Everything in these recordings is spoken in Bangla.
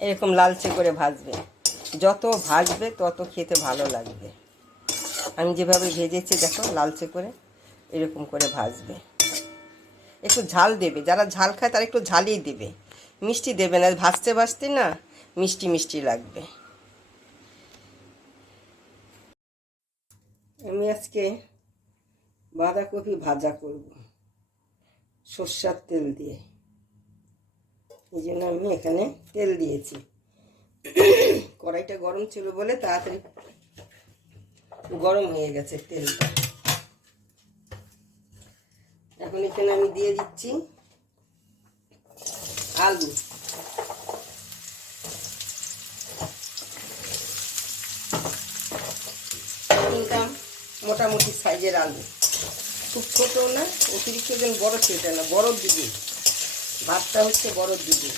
এরকম লালচে করে ভাজবে। যত ভাজবে, তত খেতে ভালো লাগবে। আমি যেভাবে ভেজেছি, দেখো, লালচে করে এরকম করে ভাজবে। একটু ঝাল দেবে। যারা ঝাল খায়, তারা একটু ঝালই দেবে। মিষ্টি দেবে না। ভাজতে ভাজতে না, মিষ্টি মিষ্টি লাগবে। আমি আজকে বাঁধাকপি ভাজা করব। সর্ষার তেল দিয়ে। এই জন্য আমি এখানে তেল দিয়েছি। কড়াইটা গরম ছিল বলে তাড়াতাড়ি গরম হয়ে গেছে তেলটা। এখন এখানে আমি দিয়ে দিচ্ছি আলু। তিনটা মোটামুটি সাইজের আলু। খুব ছোটও না, অতিরিক্ত যেন বড় সেটা না বড়র দিকে ভাতটা হচ্ছে বড় দিকে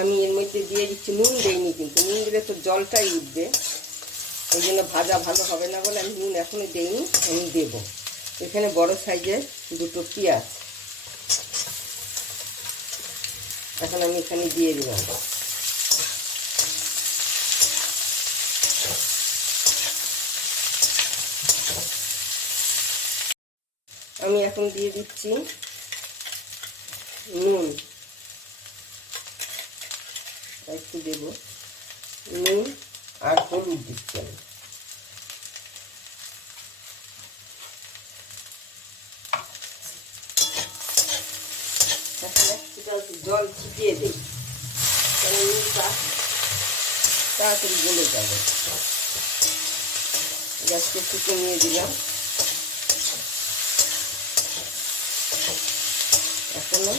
আমি এর মধ্যে দিয়ে দিচ্ছি নুন, দেইনি কিন্তু। নুন দিলে তো জলটাই উঠবে। ওই জন্য ভাজা ভালো হবে না বলে আমি নুন এখনও দেইনি, আমি দেব। এখানে বড় সাইজের দুটো পেঁয়াজ। এখন আমি এখানে দিয়ে দিলাম। আমি এখন দিয়ে দিচ্ছি নুন। একটু দেব। নুন আর হলুদ দিচ্ছি আমি। জল ছিটিয়ে দিই। নুনটা তাড়াতাড়ি গলে যাবে। গ্যাসটা একটু নিয়ে দিলাম। এখনও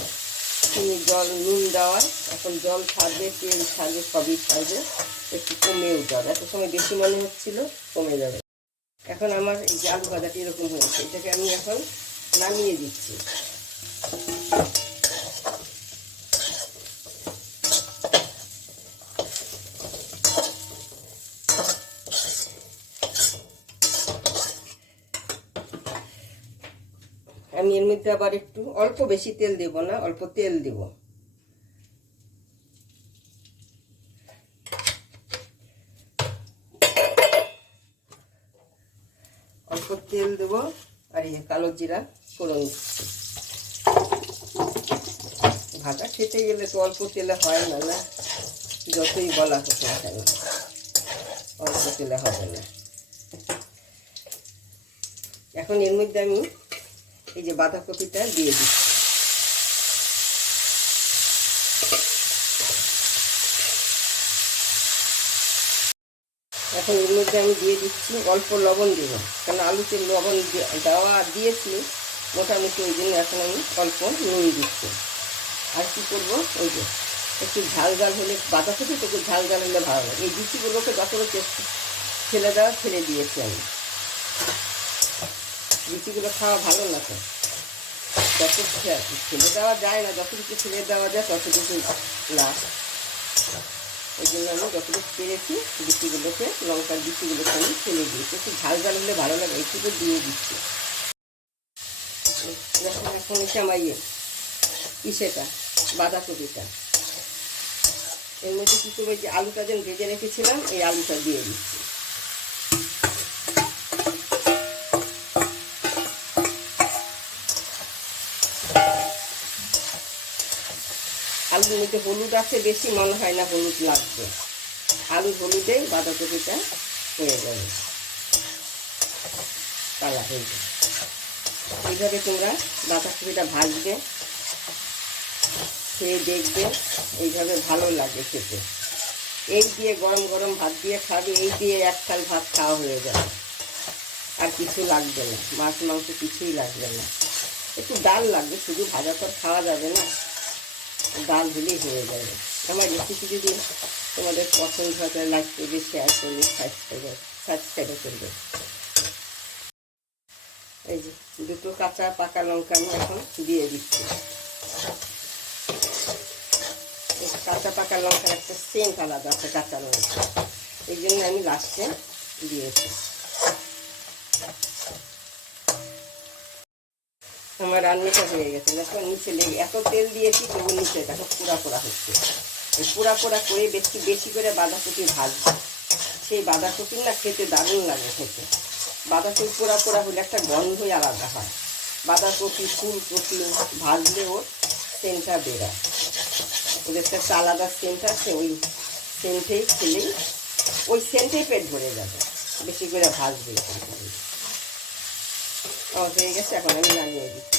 চিনি, জল, নুন দেওয়ার। এখন জল ছাড়বে, তেল ছাড়বে, সবই ছাড়বে। একটু কমেও যাবে। এত সময় বেশি মনে হচ্ছিল, কমে যাবে। এখন আমার এই যে আলু ভাজাটি এরকম হয়েছে। এটাকে আমি এখন নামিয়ে দিচ্ছি। আমি এর মধ্যে আবার একটু অল্প বেশি তেল দেব না, অল্প তেল দেব। অল্প তেল দেব আর এই কালো জিরা ফোড়ন। ভাজা খেতে গেলে তো অল্প তেলে হয় না না? যতই বলা না কেন, অল্প তেলে হবে না। এখন এর মধ্যে আমি এই যে বাঁধাকপিটা দিয়ে দিচ্ছি। এখন এর মধ্যে আমি দিয়ে দিচ্ছি অল্প লবণ দেবো, কারণ আলুতে লবণ দেওয়া দিয়েছি, মোটামুটি ওই জন্য এখন আমি অল্প নুন দিচ্ছি। আর কি করব? ওই যে একটু ঝাল ঝাল হলে তো একটু ঝাল ঝাল হলে ভালো লাগে এই বিচিগুলোকে যত চেষ্টা ফেলে দেওয়া ফেলে দিয়েছি আমি। বিচিগুলো খাওয়া ভালো তো। যত ফেলে দেওয়া যায় না, যতটুকু ফেলে দেওয়া যায় ততটুকু লাভ। ওই জন্য আমি যতটুকু পেরেছি বিচিগুলোকে লঙ্কার বিচিগুলোকে আমি ফেলে দিয়েছি। একটু ঝাল ঝাল হলে ভালো লাগে এইটুকু দিয়ে দিচ্ছি। দেখুন, এখন এসে আমার ইয়ে ইসেটা, বাঁধাকপিটা। এর মধ্যে কী করব যে আলুটা যেন ভেজে রেখেছিলাম, এই আলুটা দিয়ে দিচ্ছি। আলুর মধ্যে হলুদ আছে, বেশি মনে হয় না হলুদ লাগবে আলু হলুদে বাঁধাকপিটা হয়ে যাবে কালা হয়ে যাবে এইভাবে তোমরা বাঁধাকপিটা ভাজবে, খেয়ে দেখবে, এইভাবে ভালো লাগে খেতে। এই দিয়ে গরম গরম ভাত দিয়ে খাবে, এই দিয়ে এক থাল ভাত খাওয়া হয়ে যাবে। আর কিছু লাগবে না, মাছ মাংস কিছুই লাগবে না। একটু ডাল লাগবে, শুধু ভাজা তো খাওয়া যাবে না। ডাল হলেই হয়ে যাবে। আমার রেসিপি যদি তোমাদের পছন্দ হয়, তাহলে লাইক করবে শেয়ার করবে সাবস্ক্রাইব করবে। এই যে দুটো কাঁচা পাকা লঙ্কা আমি এখন দিয়ে দিচ্ছি। কাঁচা পাকা লঙ্কার একটা সেন্ট আলাদা আছে, কাঁচা লঙ্কা। এই জন্য আমি লাস্টে দিয়েছি আমার রান্নাটা হয়ে গেছে। দেখো নিচে লেগে এত তেল দিয়েছি, তবু নিচে দেখো পোড়া পোড়া হচ্ছে। এই পোড়া পোড়া করে বেশি বেশি করে বাঁধাকপি ভাজবো। সেই বাঁধাকপির না খেতে দারুণ লাগে খেতে। বাঁধাকপি পোড়া পোড়া হলে একটা গন্ধই আলাদা হয়। বাঁধাকপি ফুল ফুলকপি ভাজলে ওর সেন্টটা বেরোয়। ওদের একটা আলাদা সেন্ট আছে, ওই সেন্টেই খেলেই ওই সেন্টেই পেট ভরে যাবে। বেশি করে ভাজবে ও হয়ে গেছে, এখন আমি নামিয়ে দিচ্ছি।